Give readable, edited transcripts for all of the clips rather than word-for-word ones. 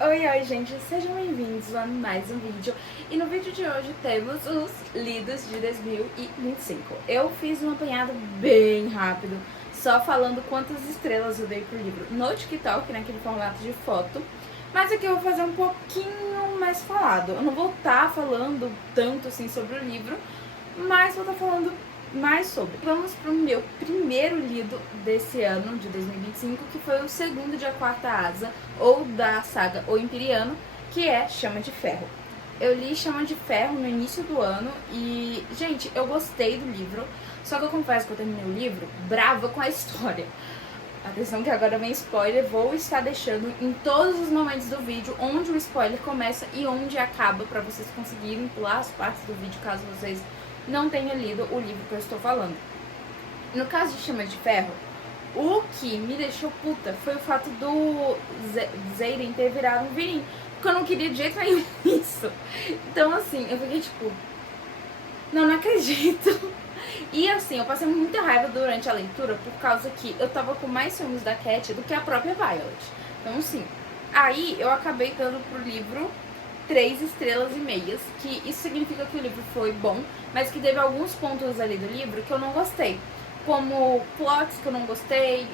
Oi, gente, sejam bem-vindos a mais um vídeo. E no vídeo de hoje temos os lidos de 2025. Eu fiz um apanhado bem rápido, só falando quantas estrelas eu dei pro livro no TikTok, naquele formato de foto. Mas aqui eu vou fazer um pouquinho mais falado. Eu não vou estar falando tanto assim sobre o livro, mas vou estar falando mais sobre. Vamos pro meu primeiro lido desse ano, de 2025, que foi o segundo de A Quarta Asa, ou da saga O Imperiano, que é Chama de Ferro. Eu li Chama de Ferro no início do ano e, gente, eu gostei do livro, só que eu confesso que eu terminei o livro brava com a história. Atenção que agora vem spoiler, vou estar deixando em todos os momentos do vídeo onde o spoiler começa e onde acaba, pra vocês conseguirem pular as partes do vídeo caso vocês não tenha lido o livro que eu estou falando. No caso de Chama de Ferro, o que me deixou puta foi o fato do Zayden ter virado um virim, porque eu não queria de jeito nenhum isso. Então assim, eu fiquei tipo, não acredito. E assim, eu passei muita raiva durante a leitura por causa que eu tava com mais ciúmes da Cat do que a própria Violet. Então assim, aí eu acabei dando pro livro 3 estrelas e meias, que isso significa que o livro foi bom, mas que teve alguns pontos ali do livro que eu não gostei, como plots que eu não gostei,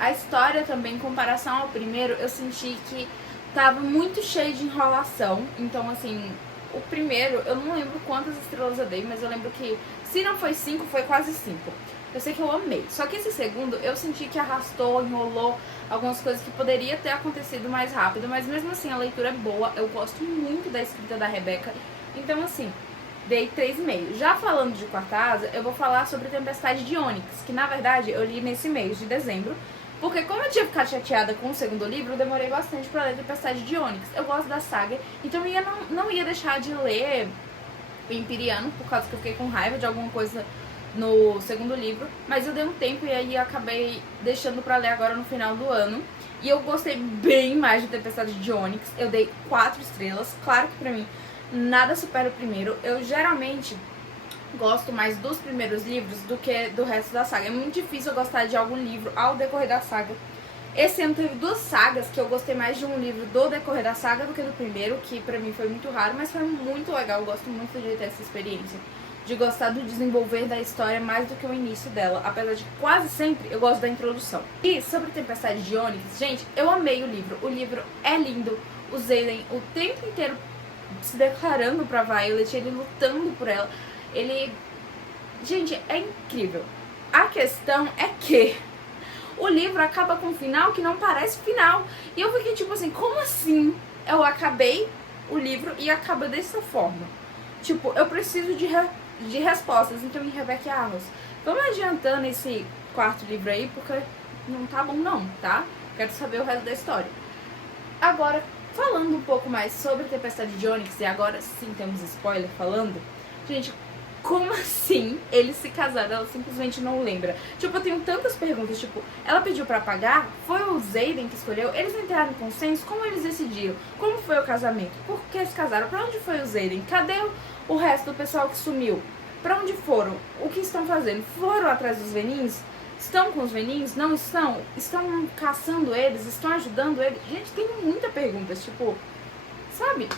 a história também, em comparação ao primeiro, eu senti que tava muito cheio de enrolação. Então assim, o primeiro, eu não lembro quantas estrelas eu dei, mas eu lembro que se não foi 5, foi quase 5. Eu sei que eu amei. Só que esse segundo, eu senti que arrastou, enrolou algumas coisas que poderia ter acontecido mais rápido, mas mesmo assim a leitura é boa. Eu gosto muito da escrita da Rebecca. Então assim, dei 3,5. Já falando de Quarta Asa, eu vou falar sobre Tempestade de Ônix, que na verdade eu li nesse mês de dezembro, porque como eu tinha ficado chateada com o segundo livro, eu demorei bastante pra ler Tempestade de Ônix. Eu gosto da saga, então eu não ia deixar de ler o Imperiano, por causa que eu fiquei com raiva de alguma coisa no segundo livro, mas eu dei um tempo e aí acabei deixando pra ler agora no final do ano. E eu gostei bem mais de Tempestade de Ônix, eu dei 4 estrelas, claro que pra mim nada supera o primeiro. Eu geralmente gosto mais dos primeiros livros do que do resto da saga. É muito difícil eu gostar de algum livro ao decorrer da saga. Esse ano teve 2 sagas que eu gostei mais de um livro do decorrer da saga do que do primeiro, que pra mim foi muito raro, mas foi muito legal. Eu gosto muito de ter essa experiência, de gostar do desenvolver da história mais do que o início dela, apesar de quase sempre eu gosto da introdução. E sobre Tempestade de Ônix, gente, eu amei o livro. O livro é lindo, o Zayden o tempo inteiro se declarando pra Violet, ele lutando por ela, ele... Gente, é incrível. A questão é que o livro acaba com um final que não parece final. E eu fiquei tipo assim, como assim? Eu acabei o livro e acaba dessa forma. Tipo, eu preciso de respostas. Então, em Rebecca Arros, vamos adiantando esse quarto livro aí, porque não tá bom não, tá? Quero saber o resto da história. Agora, falando um pouco mais sobre Tempestade de Ônix, e agora sim temos spoiler falando, gente, como assim eles se casaram? Ela simplesmente não lembra. Tipo, eu tenho tantas perguntas, tipo, ela pediu pra pagar? Foi o Zayden que escolheu? Eles entraram em consenso? Como eles decidiram? Como foi o casamento? Por que eles casaram? Pra onde foi o Zayden? Cadê o resto do pessoal que sumiu? Pra onde foram? O que estão fazendo? Foram atrás dos Venins? Estão com os Venins? Não estão? Estão caçando eles? Estão ajudando eles? Gente, tem muita pergunta, tipo, sabe?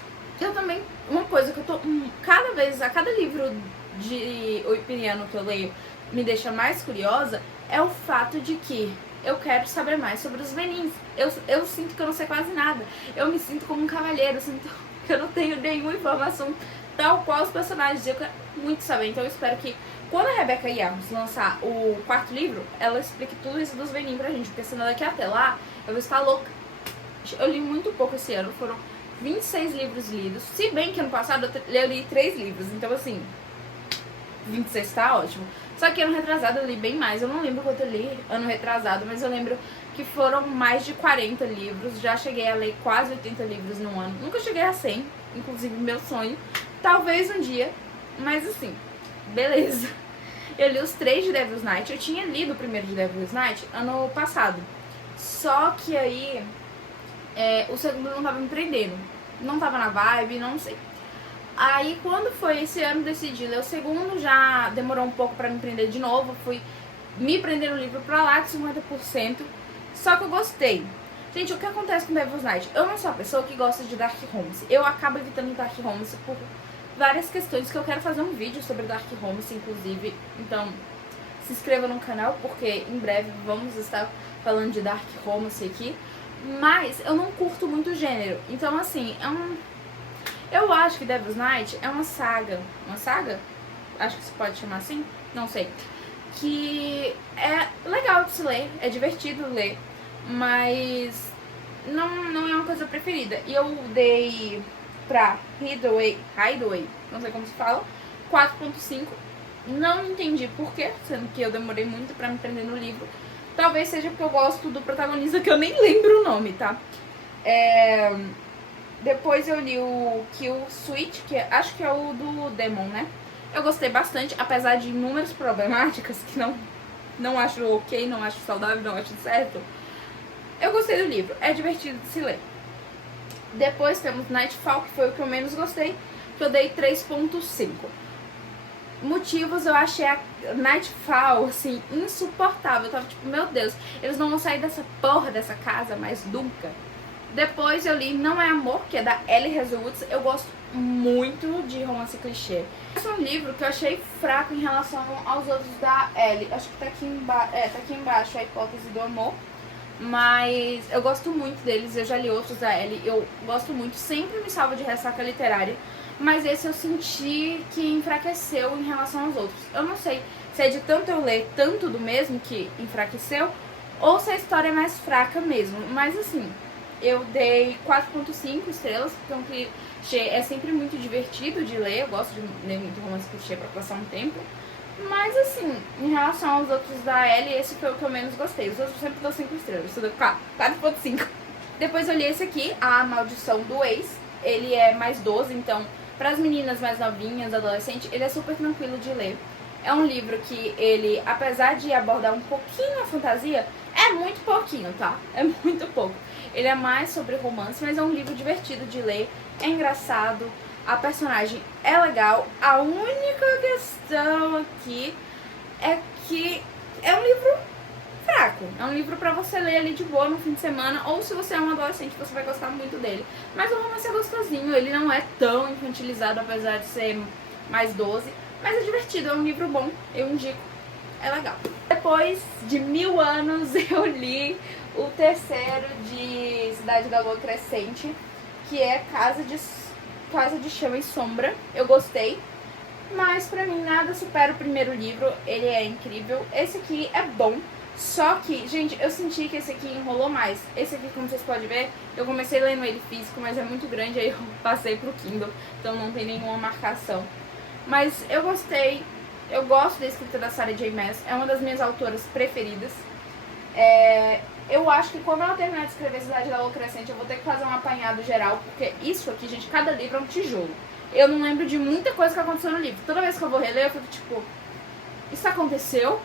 Eu também, uma coisa que eu tô, cada vez, a cada livro de O Imperiano que eu leio me deixa mais curiosa, é o fato de que eu quero saber mais sobre os Venins. Eu sinto que eu não sei quase nada. Eu me sinto como um cavalheiro, eu sinto que eu não tenho nenhuma informação tal qual os personagens. Eu quero muito saber, então eu espero que quando a Rebecca Yarros lançar o quarto livro, ela explique tudo isso dos Venin pra gente, porque senão daqui até lá eu vou estar louca. Eu li muito pouco esse ano, foram 26 livros lidos, se bem que ano passado eu li 3 livros, então assim, 26 tá ótimo. Só que ano retrasado eu li bem mais, eu não lembro quanto eu li ano retrasado, mas eu lembro que foram mais de 40 livros, já cheguei a ler quase 80 livros no ano, nunca cheguei a 100, inclusive meu sonho, talvez um dia, mas assim, beleza. Eu li os 3 de Devil's Night, eu tinha lido o primeiro de Devil's Night ano passado, só que aí o segundo não tava me prendendo, não tava na vibe, não sei. Aí quando foi esse ano decidi ler o segundo, já demorou um pouco pra me prender de novo, fui me prender no livro pra lá de 50%, só que eu gostei. Gente, o que acontece com Devil's Night? Eu não sou a pessoa que gosta de dark romance. Eu acabo evitando dark romance por várias questões que eu quero fazer um vídeo sobre dark romance, inclusive. Então, se inscreva no canal, porque em breve vamos estar falando de dark romance aqui. Mas eu não curto muito o gênero. Então, assim, eu acho que Devil's Night é uma saga. Uma saga? Acho que se pode chamar assim? Não sei. Que é legal de se ler, é divertido ler, mas não é uma coisa preferida. E eu dei pra Hideaway, não sei como se fala, 4.5. Não entendi porquê, sendo que eu demorei muito pra me prender no livro. Talvez seja porque eu gosto do protagonista, que eu nem lembro o nome, tá? Depois eu li o Kill Switch, que acho que é o do Demon, né? Eu gostei bastante, apesar de inúmeras problemáticas que não acho ok, não acho saudável, não acho certo. Eu gostei do livro, é divertido de se ler. Depois temos Nightfall, que foi o que eu menos gostei, que eu dei 3.5. Motivos, eu achei a Nightfall, assim, insuportável. Eu tava tipo, meu Deus, eles não vão sair dessa porra dessa casa mais nunca. Depois eu li Não É Amor, que é da Ellie Hazelwood. Eu gosto muito de romance clichê. Esse é um livro que eu achei fraco em relação aos outros da Ellie. Acho que tá aqui embaixo, A Hipótese do Amor. Mas eu gosto muito deles, eu já li outros da Ellie, eu gosto muito, sempre me salva de ressaca literária. Mas esse eu senti que enfraqueceu em relação aos outros. Eu não sei se é de tanto eu ler tanto do mesmo que enfraqueceu, ou se a história é mais fraca mesmo. Mas assim, eu dei 4.5 estrelas, porque um clichê é sempre muito divertido de ler. Eu gosto de ler muito romance clichê pra passar um tempo. Mas assim, em relação aos outros da Ellie, esse foi o que eu menos gostei. Os outros sempre dou 5 estrelas, isso deu 4.5. Depois eu li esse aqui, A Maldição do Ex. Ele é mais 12, então para as meninas mais novinhas, adolescentes, ele é super tranquilo de ler. É um livro que ele, apesar de abordar um pouquinho a fantasia, é muito pouquinho, tá? É muito pouco. Ele é mais sobre romance, mas é um livro divertido de ler, é engraçado, a personagem é legal. A única questão aqui é que é um livro fraco. É um livro pra você ler ali de boa no fim de semana, ou se você é um adolescente, você vai gostar muito dele. Mas o romance é gostosinho, ele não é tão infantilizado, apesar de ser mais 12. Mas é divertido, é um livro bom, eu indico, é legal. Depois de 1000 anos eu li o terceiro de Cidade da Lua Crescente, que é Casa de Chama e Sombra. Eu gostei, mas pra mim nada supera o primeiro livro, ele é incrível. Esse aqui é bom, só que, gente, eu senti que esse aqui enrolou mais. Esse aqui, como vocês podem ver, eu comecei lendo ele físico, mas é muito grande, aí eu passei pro Kindle, então não tem nenhuma marcação. Mas eu gostei, eu gosto da escrita da Sarah J. Maas, é uma das minhas autoras preferidas. Eu acho que quando ela terminar de escrever Cidade da Lua Crescente, eu vou ter que fazer um apanhado geral, porque isso aqui, gente, cada livro é um tijolo. Eu não lembro de muita coisa que aconteceu no livro. Toda vez que eu vou reler, eu fico tipo, isso aconteceu?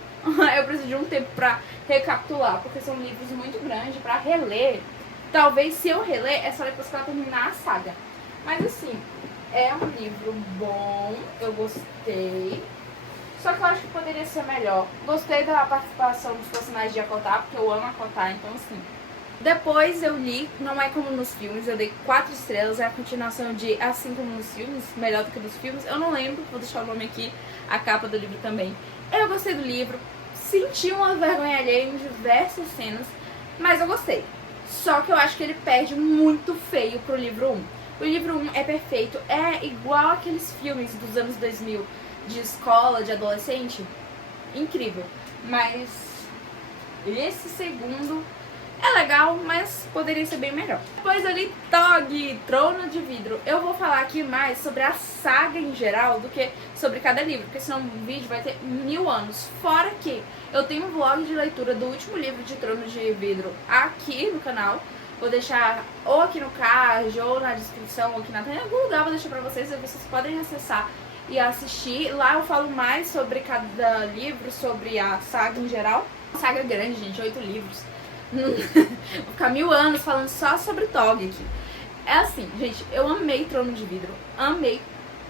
Eu preciso de um tempo pra recapitular, porque são livros muito grandes pra reler. Talvez se eu reler, é só depois que ela terminar a saga. Mas assim, é um livro bom, eu gostei. Só que eu acho que poderia ser melhor. Gostei da participação dos personagens de Akotar, porque eu amo Akotar, então assim. Depois eu li Não É Como Nos Filmes, eu dei 4 estrelas, é a continuação de Assim Como Nos Filmes, melhor do que nos filmes. Eu não lembro, vou deixar o nome aqui, a capa do livro também. Eu gostei do livro, senti uma vergonha alheia em diversas cenas, mas eu gostei. Só que eu acho que ele perde muito feio pro livro 1. O livro 1 é perfeito, é igual aqueles filmes dos anos 2000, de escola, de adolescente, incrível. Mas esse segundo é legal, mas poderia ser bem melhor. Depois eu li Tog, Trono de Vidro. Eu vou falar aqui mais sobre a saga em geral do que sobre cada livro, porque senão o vídeo vai ter 1000 anos. Fora que eu tenho um vlog de leitura do último livro de Trono de Vidro aqui no canal. Vou deixar ou aqui no card, ou na descrição, ou aqui em algum lugar, vou deixar pra vocês, aí vocês podem acessar e assistir. Lá eu falo mais sobre cada livro, sobre a saga em geral. Uma saga grande, gente, 8 livros. Vou ficar 1000 anos falando só sobre Tog aqui. É assim, gente, eu amei Trono de Vidro. Amei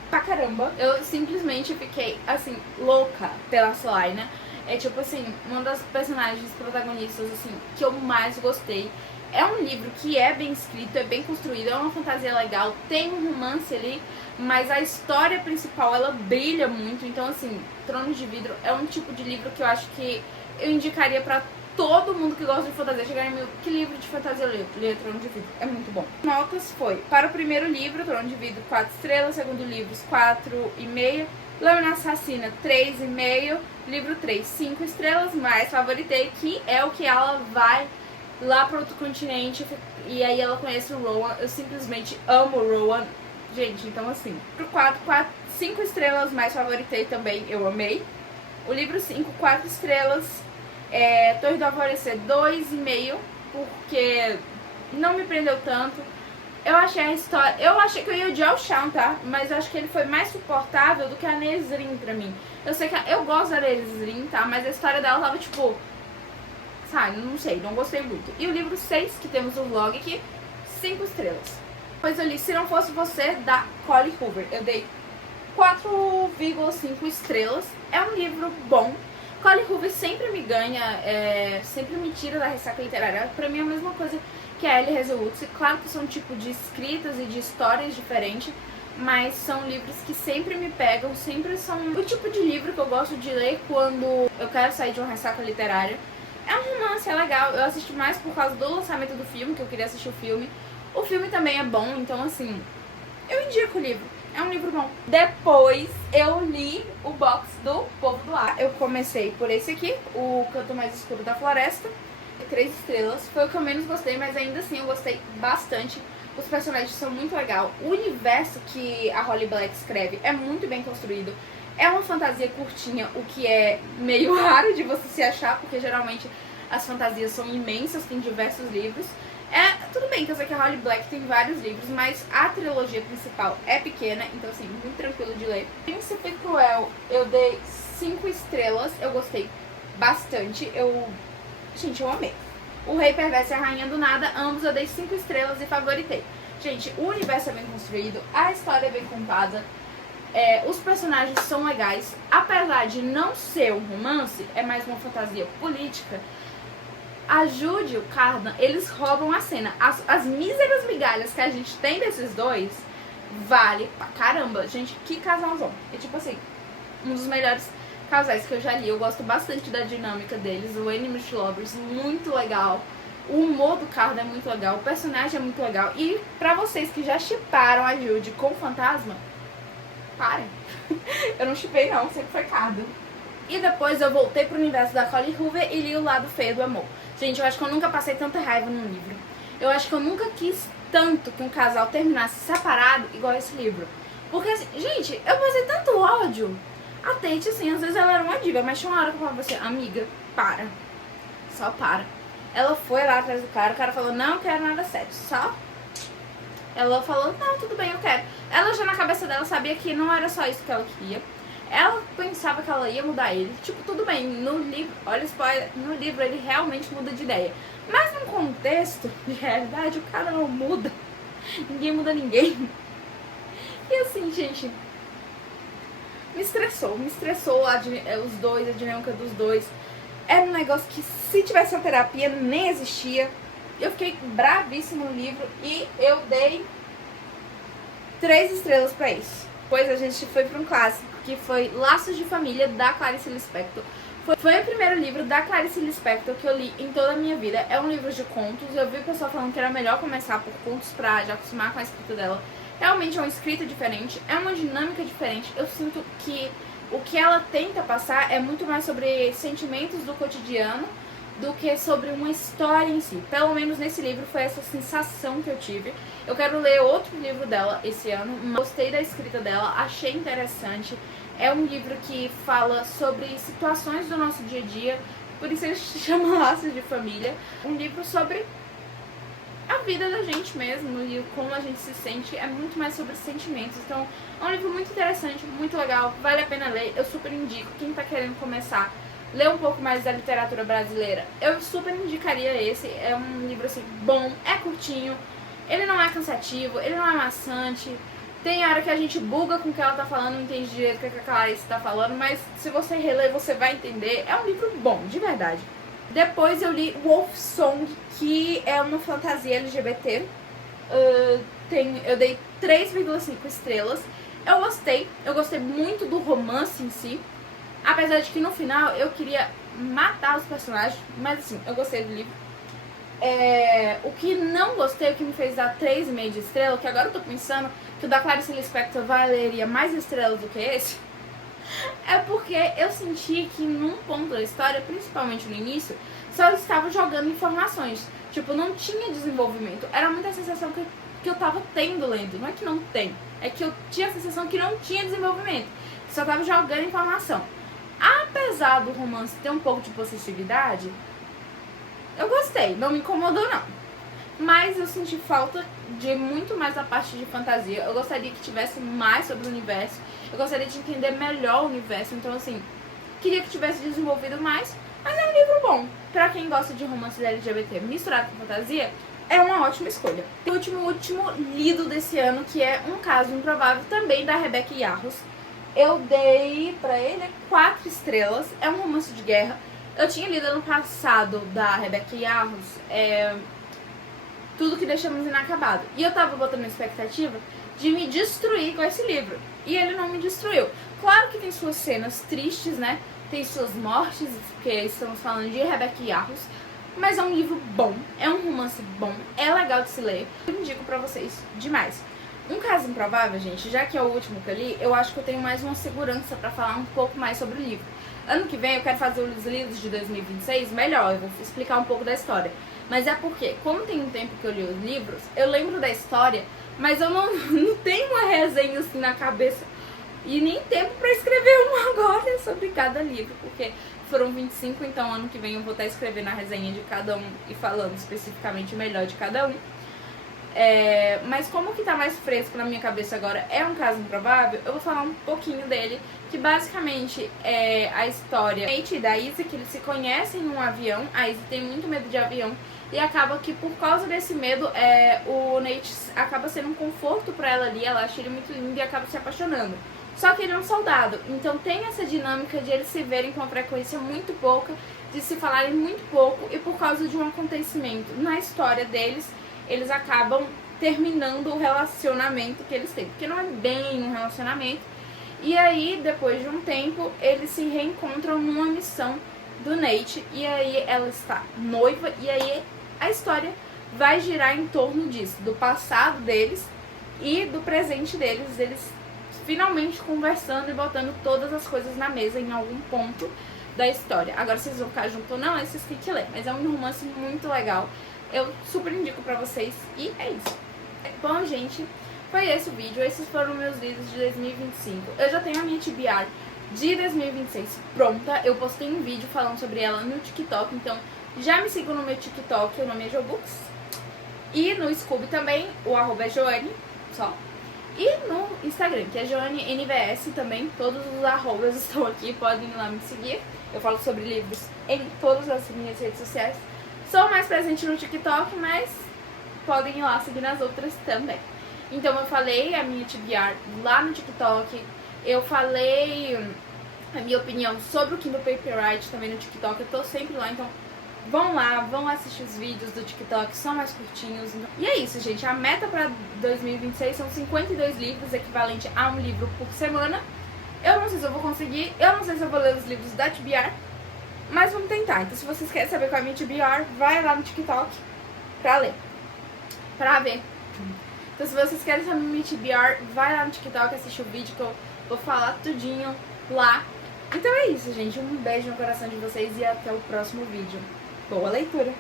pra caramba. Eu simplesmente fiquei, assim, louca pela Celaena. É tipo assim, uma das personagens protagonistas, assim, que eu mais gostei. É um livro que é bem escrito, é bem construído, é uma fantasia legal, tem um romance ali, mas a história principal, ela brilha muito. Então, assim, Trono de Vidro é um tipo de livro que eu acho que eu indicaria pra todo mundo que gosta de fantasia chegar em mim. Que livro de fantasia ler Trono de Vidro? É muito bom. Notas foi, para o primeiro livro, Trono de Vidro, 4 estrelas. Segundo livro, 4,5. Lâmina Assassina, 3,5. Livro 3, 5 estrelas. Mais favoritei, que é o que ela vai lá para outro continente e aí ela conhece o Rowan. Eu simplesmente amo o Rowan, gente. Então, assim, pro 5 estrelas. Mais favoritei também, eu amei. O livro 5, 4 estrelas. Torre do Alvorecer, 2,5, porque não me prendeu tanto. Eu achei a história... Eu achei que eu ia odiar o Shaun, tá? Mas eu acho que ele foi mais suportável do que a Nesrine pra mim. Eu sei que eu gosto da Nesrine, tá? Mas a história dela tava, tipo... Sabe, não sei, não gostei muito. E o livro 6, que temos o vlog aqui, 5 estrelas. Depois eu li Se Não Fosse Você, da Colleen Hoover. Eu dei 4,5 estrelas. É um livro bom. Colleen Hoover sempre me ganha, sempre me tira da ressaca literária. Pra mim é a mesma coisa que a Ellie Hazelwood. Claro que são tipo de escritas e de histórias diferentes, mas são livros que sempre me pegam, sempre são o tipo de livro que eu gosto de ler quando eu quero sair de uma ressaca literária. É um romance, é legal. Eu assisti mais por causa do lançamento do filme, que eu queria assistir o filme. O filme também é bom, então assim, eu indico o livro. É um livro bom. Depois eu li o box do Povo do Ar. Eu comecei por esse aqui, O Canto Mais Escuro da Floresta. 3 estrelas. Foi o que eu menos gostei, mas ainda assim eu gostei bastante. Os personagens são muito legais. O universo que a Holly Black escreve é muito bem construído. É uma fantasia curtinha, o que é meio raro de você se achar, porque geralmente as fantasias são imensas, tem diversos livros. Tudo bem que eu sei que a Holly Black tem vários livros, mas a trilogia principal é pequena, então assim, muito tranquilo de ler. Príncipe Cruel, eu dei 5 estrelas, eu gostei bastante, gente, eu amei. O Rei Perverso e a Rainha do Nada, ambos eu dei 5 estrelas e favoritei. Gente, o universo é bem construído, a história é bem contada, os personagens são legais, apesar de não ser um romance, é mais uma fantasia política. A Jude e o Cardan, eles roubam a cena. As míseras migalhas que a gente tem desses dois, vale pra caramba. Gente, que casalzão. É tipo assim, um dos melhores casais que eu já li. Eu gosto bastante da dinâmica deles. O Enemies to Lovers, muito legal. O humor do Cardan é muito legal. O personagem é muito legal. E pra vocês que já shipparam a Jude com o Fantasma, parem. Eu não shippei não, sempre foi Cardan. E depois eu voltei pro universo da Colleen Hoover e li O Lado Feio do Amor. Gente, eu acho que eu nunca passei tanta raiva num livro. Eu acho que eu nunca quis tanto que um casal terminasse separado igual esse livro. Porque, assim, gente, eu passei tanto ódio. A Tate, assim, às vezes ela era uma diva, mas tinha uma hora que eu falava assim, amiga, para. Só para. Ela foi lá atrás do cara, o cara falou, não quero nada sério, só. Ela falou, não, tudo bem, eu quero. Ela já na cabeça dela sabia que não era só isso que ela queria. Ela pensava que ela ia mudar ele. Tipo, tudo bem, no livro, olha o spoiler, no livro ele realmente muda de ideia. Mas no contexto de realidade, o cara não muda. Ninguém muda ninguém. E assim, gente, me estressou os dois, a dinâmica dos dois. Era um negócio que se tivesse uma terapia, nem existia. Eu fiquei bravíssima no livro e eu dei 3 estrelas pra isso. Depois a gente foi pra um clássico, que foi Laços de Família, da Clarice Lispector. Foi o primeiro livro da Clarice Lispector que eu li em toda a minha vida. É um livro de contos. Eu vi o pessoal falando que era melhor começar por contos pra já acostumar com a escrita dela. Realmente é uma escrita diferente, é uma dinâmica diferente. Eu sinto que o que ela tenta passar é muito mais sobre sentimentos do cotidiano do que sobre uma história em si. Pelo menos nesse livro foi essa sensação que eu tive. Eu quero ler outro livro dela esse ano. Gostei da escrita dela, achei interessante. É um livro que fala sobre situações do nosso dia a dia, por isso ele se chama Laços de Família. Um livro sobre a vida da gente mesmo e como a gente se sente, é muito mais sobre sentimentos. Então é um livro muito interessante, muito legal, vale a pena ler. Eu super indico, quem tá querendo começar, ler um pouco mais da literatura brasileira, eu super indicaria esse. É um livro assim, bom, é curtinho, ele não é cansativo, ele não é maçante. Tem hora que a gente buga com o que ela tá falando, não entende direito o que a Clarice tá falando, mas se você reler, você vai entender. É um livro bom, de verdade. Depois eu li Wolf Song, que é uma fantasia LGBT. Eu dei 3,5 estrelas. Eu gostei muito do romance em si. Apesar de que no final eu queria matar os personagens, mas assim, eu gostei do livro. O que não gostei, o que me fez dar 3,5 de estrela, que agora eu tô pensando que o da Clarice Lispector valeria mais estrelas do que esse, é porque eu senti que num ponto da história, principalmente no início, só estava jogando informações. Tipo, não tinha desenvolvimento. Era muita sensação que eu tava tendo lendo. Não é que não tem, é que eu tinha a sensação que não tinha desenvolvimento, que só tava jogando informação. Apesar do romance ter um pouco de possessividade, eu gostei, não me incomodou não. Mas eu senti falta de muito mais da parte de fantasia. Eu gostaria que tivesse mais sobre o universo. Eu gostaria de entender melhor o universo. Então assim, queria que tivesse desenvolvido mais. Mas é um livro bom. Pra quem gosta de romances LGBT misturado com fantasia, é uma ótima escolha. O último lido desse ano, que é Um Caso Improvável, também da Rebecca Yarros. Eu dei pra ele 4 estrelas. É um romance de guerra. Eu tinha lido ano passado da Rebecca Yarros, Tudo que Deixamos Inacabado. E eu tava botando a expectativa de me destruir com esse livro. E ele não me destruiu. Claro que tem suas cenas tristes, né? Tem suas mortes, porque estamos falando de Rebecca Yarros. Mas é um livro bom, é um romance bom, é legal de se ler. Eu indico pra vocês demais. Um Caso Improvável, gente, já que é o último que eu li, eu acho que eu tenho mais uma segurança pra falar um pouco mais sobre o livro. Ano que vem eu quero fazer os livros de 2026 melhor, eu vou explicar um pouco da história. Mas é porque, como tem um tempo que eu li os livros, eu lembro da história, mas eu não tenho uma resenha assim na cabeça e nem tempo pra escrever uma agora sobre cada livro, porque foram 25, então ano que vem eu vou estar escrevendo a resenha de cada um e falando especificamente melhor de cada um. Mas como que tá mais fresco na minha cabeça agora é Um Caso Improvável, eu vou falar um pouquinho dele, que basicamente é a história da Nate e da Izzy, que eles se conhecem num avião. A Izzy tem muito medo de avião e acaba que por causa desse medo o Nate acaba sendo um conforto pra ela ali, ela acha ele muito lindo e acaba se apaixonando. Só que ele é um soldado, então tem essa dinâmica de eles se verem com uma frequência muito pouca, de se falarem muito pouco, e por causa de um acontecimento na história deles, eles acabam terminando o relacionamento que eles têm, porque não é bem um relacionamento. E aí, depois de um tempo, eles se reencontram numa missão do Nate, e aí ela está noiva, e aí a história vai girar em torno disso, do passado deles e do presente deles, eles finalmente conversando e botando todas as coisas na mesa em algum ponto da história. Agora, se vocês vão ficar junto ou não, aí vocês têm que ler, mas é um romance muito legal. Eu super indico pra vocês e é isso. Bom, gente, foi esse o vídeo. Esses foram meus vídeos de 2025. Eu já tenho a minha TBR de 2026 pronta. Eu postei um vídeo falando sobre ela no TikTok, então já me sigam no meu TikTok, o nome é Jobooks. E no Scooby também, o @ é Joane, só. E no Instagram, que é JoaneNVS também. Todos os arrobas estão aqui, podem ir lá me seguir. Eu falo sobre livros em todas as minhas redes sociais. Sou mais presente no TikTok, mas podem ir lá seguir nas outras também. Então eu falei a minha TBR lá no TikTok. Eu falei a minha opinião sobre o Kindle Paperwhite também no TikTok. Eu tô sempre lá, então vão lá, vão assistir os vídeos do TikTok, são mais curtinhos. E é isso, gente. A meta pra 2026 são 52 livros, equivalente a um livro por semana. Eu não sei se eu vou conseguir, eu não sei se eu vou ler os livros da TBR, mas vamos tentar. Então se vocês querem saber qual é a minha TBR, vai lá no TikTok pra ler, pra ver. Então se vocês querem saber a minha TBR, vai lá no TikTok, assiste o vídeo que eu vou falar tudinho lá. Então é isso, gente. Um beijo no coração de vocês e até o próximo vídeo. Boa leitura!